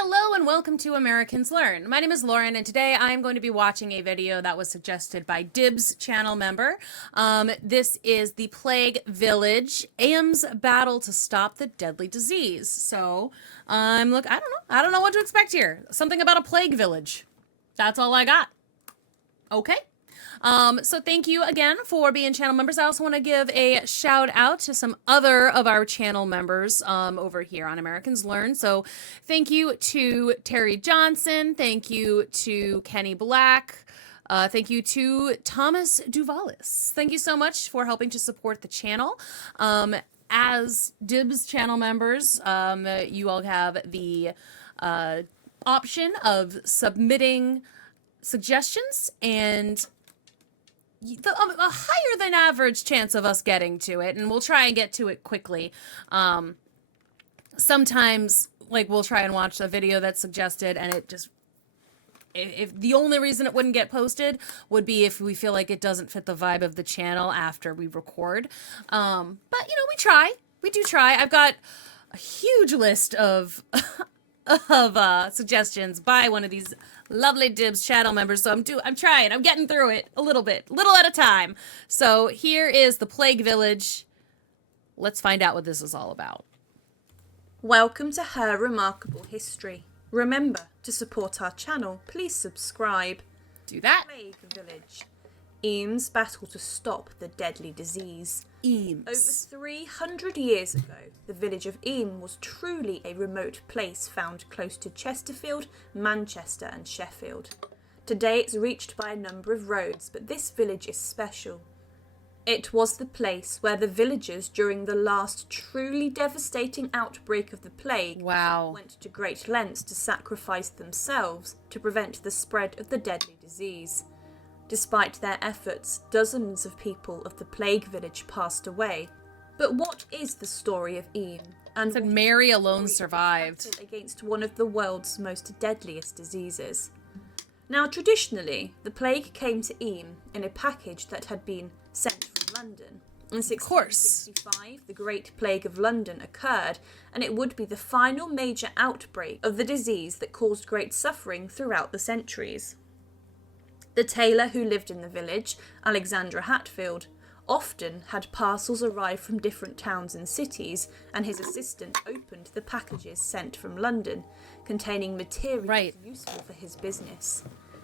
Hello and welcome to Americans Learn. My name is Lauren and today I am going to be watching a video that was suggested by Dibs channel member. This is the Plague Village, Eyam's battle to stop the deadly disease. So I don't know what to expect here. Something about a plague village. That's all I got. Okay. So thank you again for being channel members. I also want to give a shout out to some other of our channel members over here on Americans Learn. So thank you to Terry Johnson. Thank you to Kenny Black. Thank you to Thomas Duvalis. Thank you so much for helping to support the channel. As Dibs channel members, you all have the option of submitting suggestions and a higher than average chance of us getting to it, and we'll try and get to it quickly. Sometimes, like, we'll try and watch a video that's suggested, and it just, if the only reason it wouldn't get posted would be if we feel like it doesn't fit the vibe of the channel after we record. But, you know, we do try. I've got a huge list of suggestions by one of these lovely Dibs channel members, so I'm trying. I'm getting through it a little at a time. So here is the Plague Village. Let's find out what this is all about. Welcome to Her Remarkable History. Remember, to support our channel, please subscribe. Do that. Plague Village. Eyam's battle to stop the deadly disease. Eames. Over 300 years ago, the village of Eyam was truly a remote place found close to Chesterfield, Manchester and Sheffield. Today it's reached by a number of roads, but this village is special. It was the place where the villagers during the last truly devastating outbreak of the plague went to great lengths to sacrifice themselves to prevent the spread of the deadly disease. Despite their efforts, dozens of people of the plague village passed away. But what is the story of Eyam? And said Mary alone survived against one of the world's most deadliest diseases. Now, traditionally, the plague came to Eyam in a package that had been sent from London. In 1665, the Great Plague of London occurred, and it would be the final major outbreak of the disease that caused great suffering throughout the centuries. The tailor who lived in the village, Alexander Hatfield, often had parcels arrive from different towns and cities, and his assistant opened the packages sent from London, containing materials useful for his business.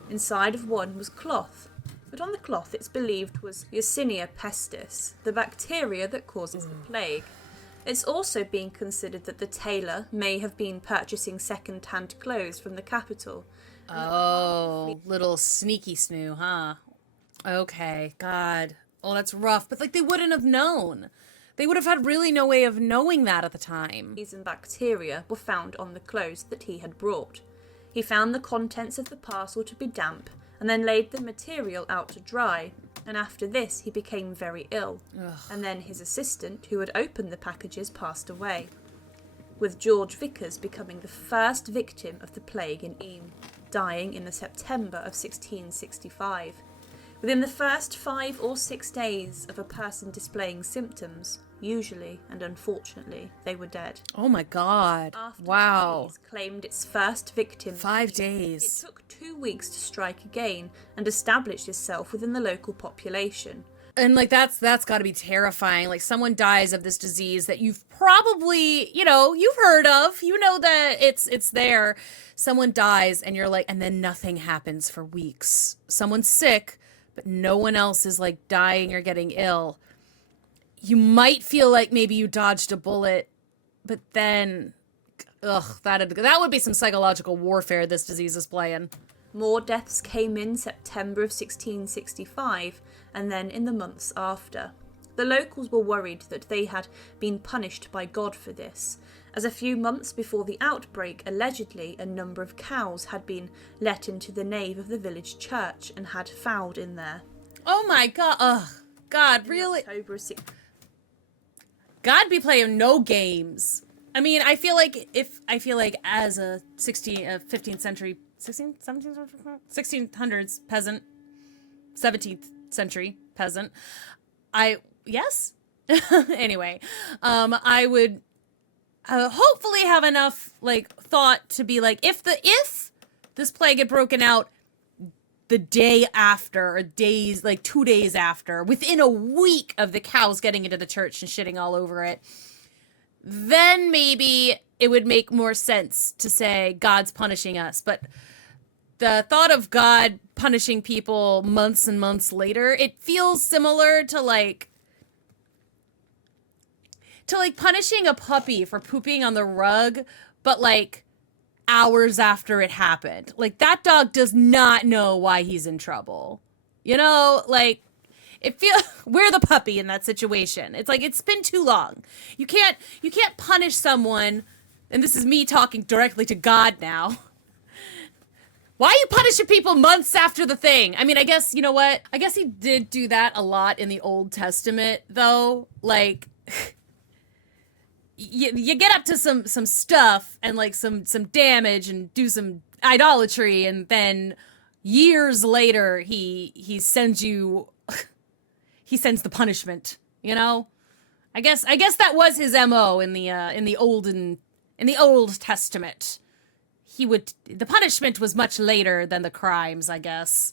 Inside of one was cloth, but on the cloth it's believed was Yersinia pestis, the bacteria that causes the plague. It's also being considered that the tailor may have been purchasing second-hand clothes from the capital. Oh, little sneaky snoo, huh? Okay, God. Oh, that's rough. But, like, they wouldn't have known. They would have had really no way of knowing that at the time. And bacteria were found on the clothes that he had brought. He found the contents of the parcel to be damp, and then laid the material out to dry. And after this, he became very ill. Ugh. And then his assistant, who had opened the packages, passed away, with George Vickers becoming the first victim of the plague in Eyam, dying in the September of 1665. Within the first 5 or 6 days of a person displaying symptoms, usually and unfortunately, they were dead. Oh my God. After disease claimed its first victim. 5 days. It took 2 weeks to strike again and establish itself within the local population. And, like, that's got to be terrifying. Like, someone dies of this disease that you've probably, you've heard of. You know that it's there. Someone dies, and you're like, and then nothing happens for weeks. Someone's sick, but no one else is, like, dying or getting ill. You might feel like maybe you dodged a bullet, but then, that would be some psychological warfare this disease is playing. More deaths came in September of 1665, and then in the months after. The locals were worried that they had been punished by God for this, as a few months before the outbreak, allegedly a number of cows had been let into the nave of the village church and had fouled in there. Oh my God. Ugh. God, really? God be playing no games. I mean, I feel like as a 15th century, 1600s peasant, 17th century peasant, yes? Anyway, I would hopefully have enough like thought to be like, if this plague had broken out the day after, or days, like 2 days after, within a week of the cows getting into the church and shitting all over it, then maybe it would make more sense to say God's punishing us. But the thought of God punishing people months and months later, it feels similar to like punishing a puppy for pooping on the rug, but like hours after it happened. Like, that dog does not know why he's in trouble. You know, like, we're the puppy in that situation. It's like, it's been too long. You can't punish someone, and this is me talking directly to God now. Why are you punishing people months after the thing? I mean, I guess, you know what? I guess he did do that a lot in the Old Testament, though. Like, you get up to some stuff and like some damage and do some idolatry, and then years later he sends the punishment, you know? I guess that was his MO in the Old Testament. The punishment was much later than the crimes, I guess.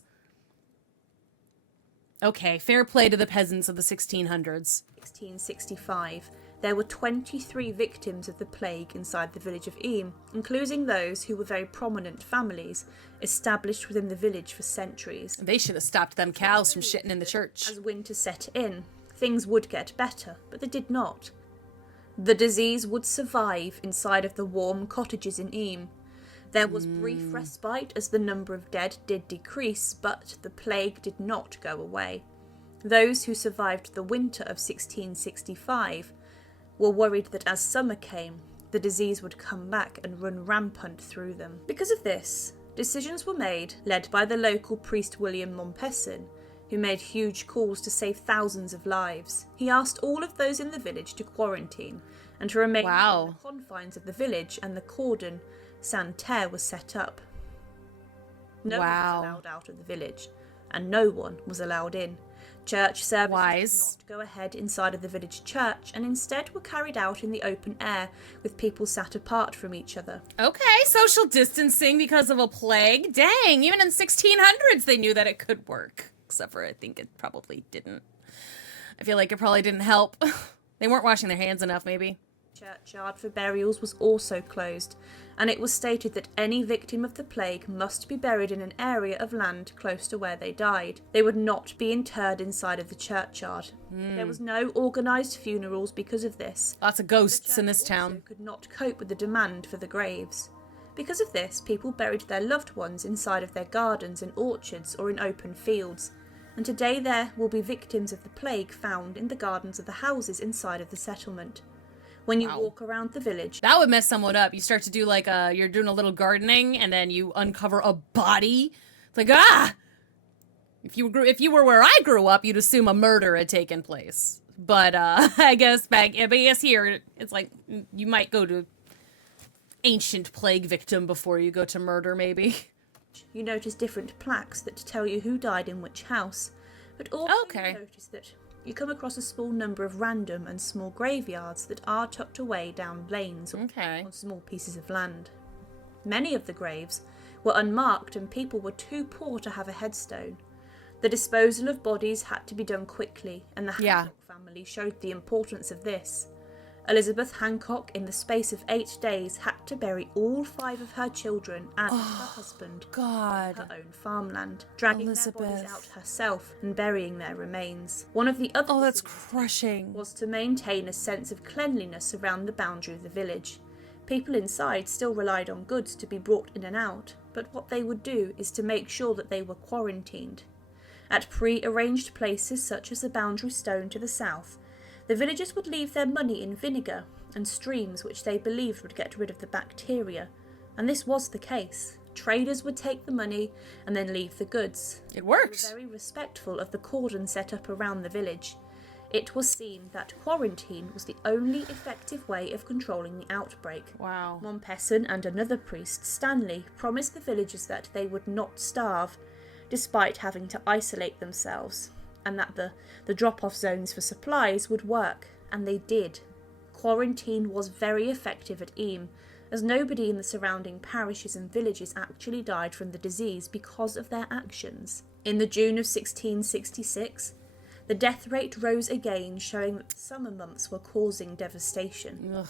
Okay, fair play to the peasants of the 1600s. 1665. There were 23 victims of the plague inside the village of Eyam, including those who were very prominent families established within the village for centuries. They should have stopped them cows from shitting in the church. As winter set in, things would get better, but they did not. The disease would survive inside of the warm cottages in Eyam. There was brief respite as the number of dead did decrease, but the plague did not go away. Those who survived the winter of 1665 were worried that as summer came, the disease would come back and run rampant through them. Because of this, decisions were made, led by the local priest William Mompesson, who made huge calls to save thousands of lives. He asked all of those in the village to quarantine and to remain in the confines of the village, and the cordon sanitaire was set up. No one was allowed out of the village, and no one was allowed in. Church services did not go ahead inside of the village church, and instead were carried out in the open air with people sat apart from each other. Okay, social distancing because of a plague. Dang, even in 1600s they knew that it could work. Except for I think it probably didn't. I feel like it probably didn't help. They weren't washing their hands enough, maybe. Churchyard for burials was also closed, and it was stated that any victim of the plague must be buried in an area of land close to where they died. They would not be interred inside of the churchyard. There was no organised funerals because of this. Lots of ghosts in this town. Could not cope with the demand for the graves. Because of this, people buried their loved ones inside of their gardens and orchards or in open fields. And today there will be victims of the plague found in the gardens of the houses inside of the settlement. When you walk around the village, that would mess someone up. You start to do like you're doing a little gardening, and then you uncover a body. It's like, if you were where I grew up, you'd assume a murder had taken place. But I guess here it's like you might go to ancient plague victim before you go to murder, maybe. You notice different plaques that tell you who died in which house, but also you notice that you come across a small number of random and small graveyards that are tucked away down lanes on small pieces of land. Many of the graves were unmarked, and people were too poor to have a headstone. The disposal of bodies had to be done quickly, and the Hancock family showed the importance of this. Elizabeth Hancock, in the space of 8 days, had to bury all 5 of her children and her husband on her own farmland, dragging their bodies out herself and burying their remains. One of the other that's crushing. was to maintain a sense of cleanliness around the boundary of the village. People inside still relied on goods to be brought in and out, but what they would do is to make sure that they were quarantined. At pre-arranged places such as the boundary stone to the south, the villagers would leave their money in vinegar and streams which they believed would get rid of the bacteria, and this was the case. Traders would take the money and then leave the goods. It works. They were very respectful of the cordon set up around the village. It was seen that quarantine was the only effective way of controlling the outbreak. Wow. Mompesson and another priest, Stanley, promised the villagers that they would not starve, despite having to isolate themselves, and that the drop-off zones for supplies would work, and they did. quarantine was very effective at Eyam, as nobody in the surrounding parishes and villages actually died from the disease because of their actions. In the June of 1666, the death rate rose again, showing that the summer months were causing devastation. Ugh.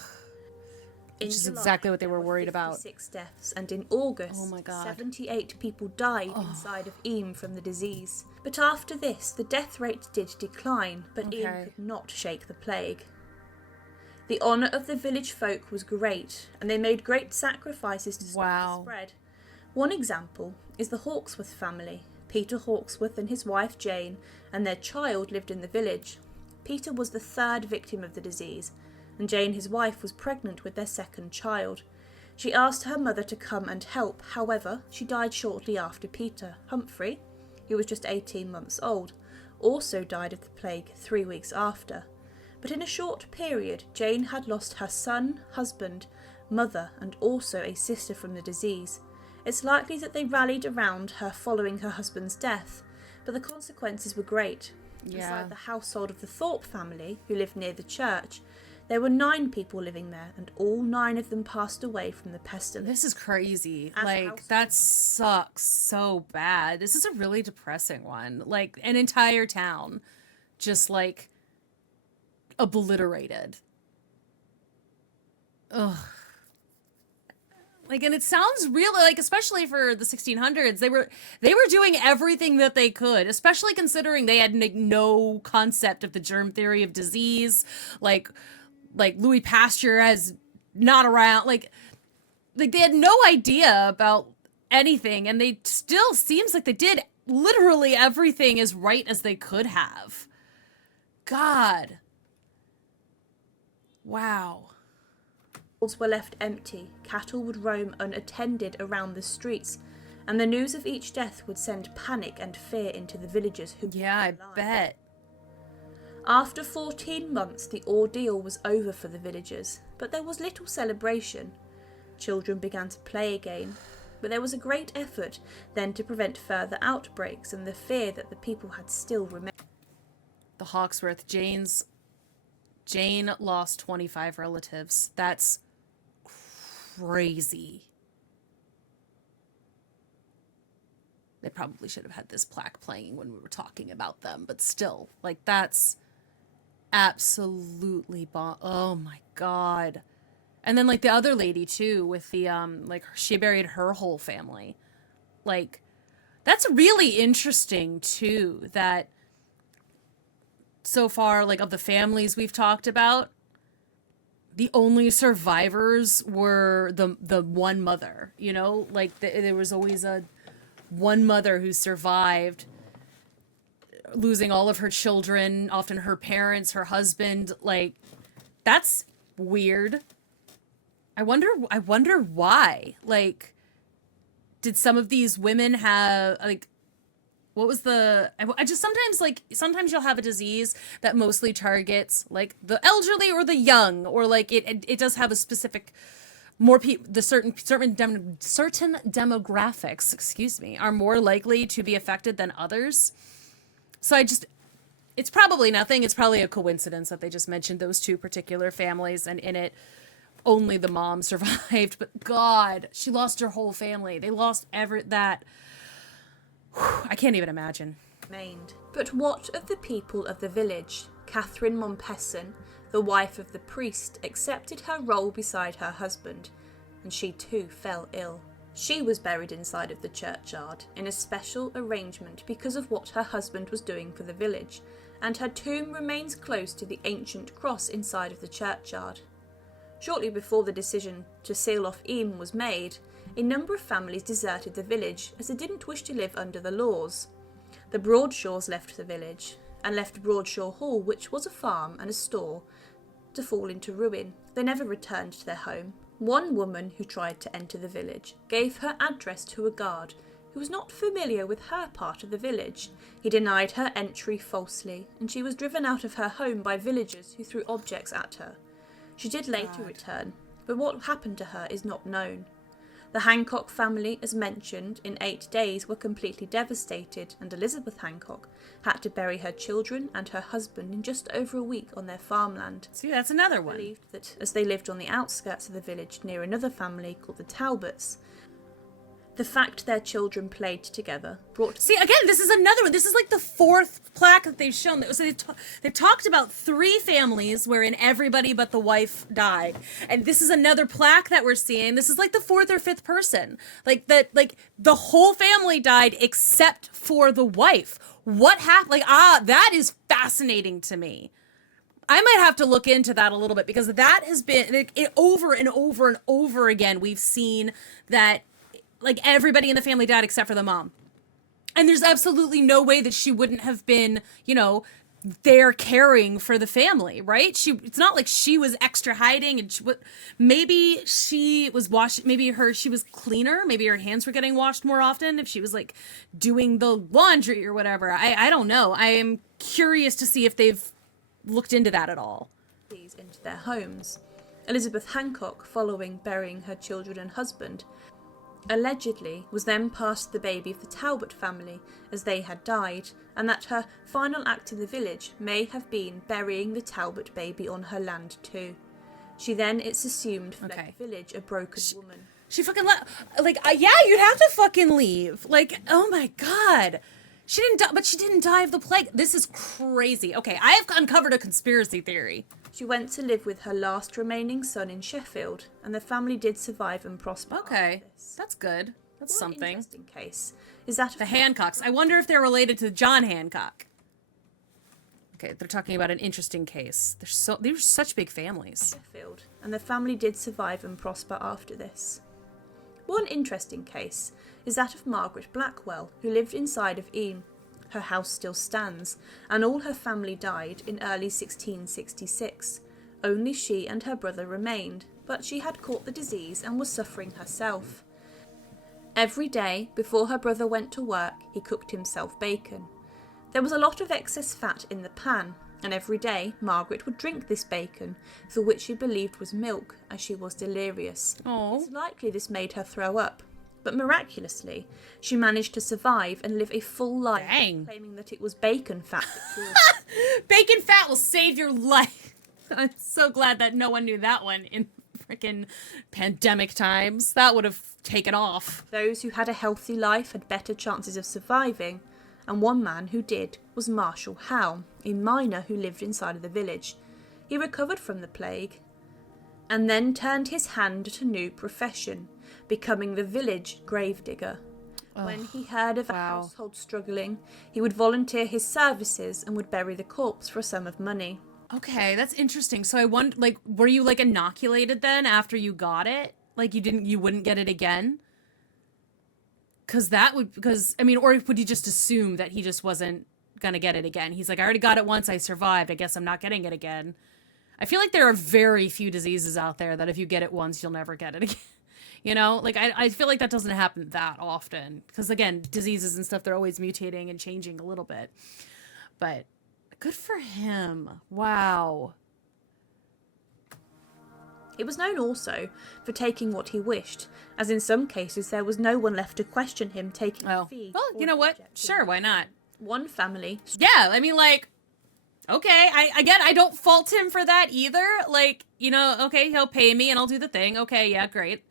In Which is July, exactly what they there were worried about. 56 deaths, and in August, Oh my God. 78 people died inside of Eyam from the disease. But after this, the death rate did decline, but Eyam could not shake the plague. The honour of the village folk was great, and they made great sacrifices to stop the spread. One example is the Hawksworth family. Peter Hawksworth and his wife Jane and their child lived in the village. Peter was the third victim of the disease, and Jane, his wife, was pregnant with their second child. She asked her mother to come and help. However, she died shortly after Peter. Humphrey, who was just 18 months old, also died of the plague 3 weeks after. But in a short period, Jane had lost her son, husband, mother, and also a sister from the disease. It's likely that they rallied around her following her husband's death, but the consequences were great. Inside the household of the Thorpe family, who lived near the church, there were 9 people living there, and all 9 of them passed away from the pestilence. This is crazy. Like, that sucks so bad. This is a really depressing one. Like, an entire town just, like, obliterated. Ugh. Like, and it sounds really, like, especially for the 1600s, they were doing everything that they could, especially considering they had no concept of the germ theory of disease. Like Louis Pasteur has not around, like they had no idea about anything, and they still seems like they did literally everything as right as they could have. God. Wow. Were left empty, cattle would roam unattended around the streets, and the news of each death would send panic and fear into the villagers who I bet. After 14 months, the ordeal was over for the villagers, but there was little celebration. Children began to play again, but there was a great effort then to prevent further outbreaks and the fear that the people had still remained. The Hawksworth, Jane lost 25 relatives. That's crazy. They probably should have had this plaque playing when we were talking about them, but still, like, that's absolutely oh my God. And then, like, the other lady too, with the like, she buried her whole family. Like, that's really interesting too, that so far, like, of the families we've talked about, the only survivors were the one mother, you know? Like, there was always one mother who survived, losing all of her children, often her parents, her husband. Like, that's weird. I wonder why. Like, did some of these women have, like, what was the, I just sometimes you'll have a disease that mostly targets, like, the elderly or the young, or, like, it does have a specific, more people, the certain demographics, excuse me, are more likely to be affected than others. So it's probably nothing. It's probably a coincidence that they just mentioned those 2 particular families, and in it, only the mom survived. But God, she lost her whole family. They lost that. I can't even imagine. But what of the people of the village? Catherine Mompesson, the wife of the priest, accepted her role beside her husband, and she too fell ill. She was buried inside of the churchyard in a special arrangement because of what her husband was doing for the village, and her tomb remains close to the ancient cross inside of the churchyard. Shortly before the decision to seal off Eyam was made, a number of families deserted the village as they didn't wish to live under the laws. The Broadshaws left the village, and left Broadshaw Hall, which was a farm and a store, to fall into ruin. They never returned to their home. One woman who tried to enter the village gave her address to a guard who was not familiar with her part of the village. He denied her entry falsely, and she was driven out of her home by villagers who threw objects at her. She did later return, but what happened to her is not known. The Hancock family, as mentioned, in 8 days were completely devastated, and Elizabeth Hancock had to bury her children and her husband in just over a week on their farmland. See, that's another one. Believed that as they lived on the outskirts of the village near another family called the Talbots, the fact their children played together brought... See, again, this is another one. This is like the 4th plaque that they've shown. So they've talked about 3 families wherein everybody but the wife died. And this is another plaque that we're seeing. This is like the 4th or 5th person. Like the whole family died except for the wife. What happened? That is fascinating to me. I might have to look into that a little bit, because that has been over and over and over again. We've seen that everybody in the family died except for the mom. And there's absolutely no way that she wouldn't have been, there caring for the family, right? It's not like she was extra hiding, and maybe she was she was cleaner. Maybe her hands were getting washed more often if she was doing the laundry or whatever. I don't know. I am curious to see if they've looked into that at all. Into their homes. Elizabeth Hancock, following burying her children and husband, allegedly was then passed the baby of the Talbot family as they had died, and that her final act in the village may have been burying the Talbot baby on her land too. She then, it's assumed, fled the village a broken woman. She fucking you'd have to fucking leave. Oh my God. She didn't die, but she didn't die of the plague. This is crazy. Okay, I have uncovered a conspiracy theory. She went to live with her last remaining son in Sheffield, and the family did survive and prosper. Okay, that's good. That's something. One interesting case is that the Hancocks. I wonder if they're related to John Hancock. Okay, they're talking about an interesting case. They were such big families. Sheffield, and the family did survive and prosper after this. One interesting case is that of Margaret Blackwell, who lived inside of Eyam. Her house still stands, and all her family died in early 1666. Only she and her brother remained, but she had caught the disease and was suffering herself. Every day, before her brother went to work, he cooked himself bacon. There was a lot of excess fat in the pan, and every day Margaret would drink this bacon, for which she believed was milk, as she was delirious. Oh. It's likely this made her throw up. But miraculously, she managed to survive and live a full life, claiming that it was bacon fat that killed her. Bacon fat will save your life. I'm so glad that no one knew that one in freaking pandemic times. That would have taken off. Those who had a healthy life had better chances of surviving, and one man who did was Marshall Howe, a miner who lived inside of the village. He recovered from the plague, and then turned his hand to a new profession, becoming the village gravedigger. When he heard of a household struggling, he would volunteer his services and would bury the corpse for a sum of money. Okay, that's interesting. So I wonder, were you inoculated then after you got it? You wouldn't get it again? Or would you just assume that he just wasn't gonna get it again? He's like, I already got it once, I survived, I guess I'm not getting it again. I feel like there are very few diseases out there that if you get it once, you'll never get it again. I feel like that doesn't happen that often. Because, again, diseases and stuff, they're always mutating and changing a little bit. But good for him. Wow. He was known also for taking what he wished, as in some cases there was no one left to question him taking a fee. Well, you know what? Sure, why not? One family... Yeah, okay, I don't fault him for that either. Okay, he'll pay me and I'll do the thing. Okay, yeah, great.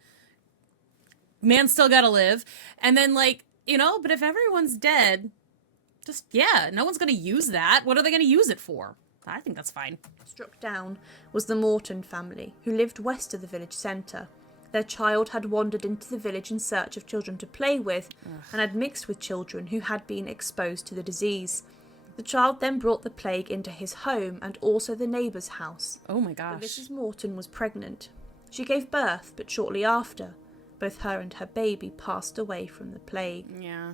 Man's still gotta live. And then, but if everyone's dead, no one's gonna use that. What are they gonna use it for? I think that's fine. Struck down was the Morton family, who lived west of the village centre. Their child had wandered into the village in search of children to play with, and had mixed with children who had been exposed to the disease. The child then brought the plague into his home and also the neighbour's house. Oh my gosh. Mrs. Morton was pregnant. She gave birth, but shortly after, both her and her baby passed away from the plague. Yeah.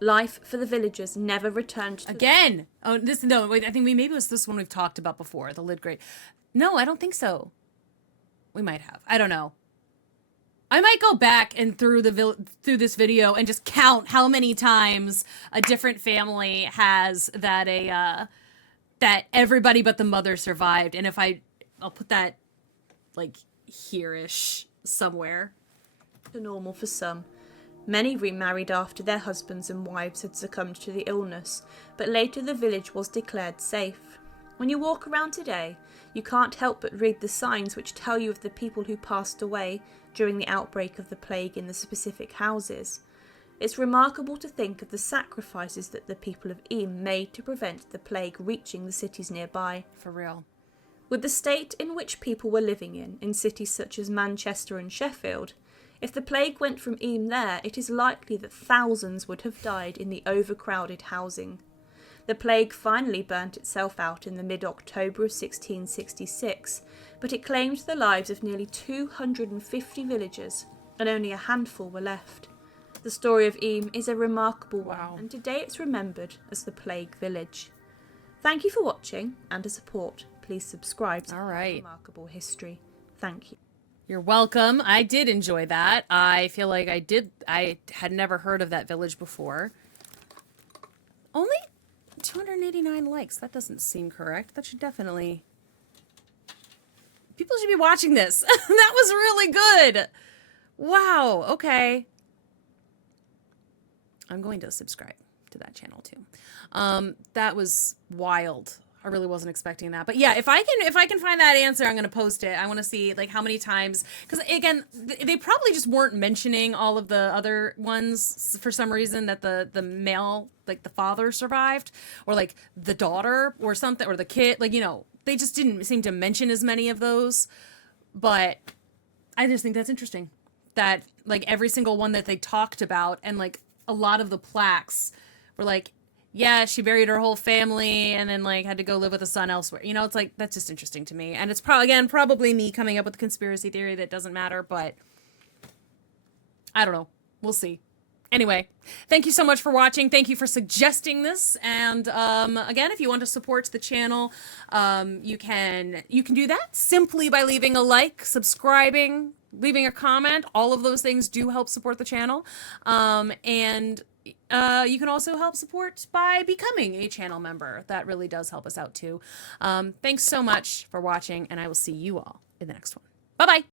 Life for the villagers never returned to... Again! I think maybe it was this one we've talked about before, the lid grate. No, I don't think so. We might have. I don't know. I might go back and through this video and just count how many times a different family has that that everybody but the mother survived. And if I'll put that here-ish somewhere. Normal for some. Many remarried after their husbands and wives had succumbed to the illness, but later the village was declared safe. When you walk around today, you can't help but read the signs which tell you of the people who passed away during the outbreak of the plague in the specific houses. It's remarkable to think of the sacrifices that the people of Eyam made to prevent the plague reaching the cities nearby. For real. With the state in which people were living in cities such as Manchester and Sheffield, if the plague went from Eyam there, it is likely that thousands would have died in the overcrowded housing. The plague finally burnt itself out in the mid-October of 1666, but it claimed the lives of nearly 250 villagers, and only a handful were left. The story of Eyam is a remarkable one, and today it's remembered as the Plague Village. Thank you for watching and to support. Please subscribe to Remarkable History. Thank you. You're welcome. I did enjoy that. I feel like I had never heard of that village before. Only 289 likes. That doesn't seem correct. That should definitely... People should be watching this. That was really good. Wow. Okay. I'm going to subscribe to that channel too. That was wild. I really wasn't expecting that. But yeah, if I can find that answer, I'm going to post it. I want to see like how many times, because again, they probably just weren't mentioning all of the other ones for some reason, that the male, like the father survived, or like the daughter or something, or the kid, like, you know, they just didn't seem to mention as many of those. But I just think that's interesting that like every single one that they talked about, and like a lot of the plaques were like, yeah, she buried her whole family and then like had to go live with a son elsewhere. You know, it's like, that's just interesting to me. And it's probably me coming up with a conspiracy theory that doesn't matter, but I don't know. We'll see. Anyway, thank you so much for watching. Thank you for suggesting this. And again, if you want to support the channel, you can do that simply by leaving a like, subscribing, leaving a comment. All of those things do help support the channel. And you can also help support by becoming a channel member. That really does help us out too. Thanks so much for watching, and I will see you all in the next one. Bye-bye.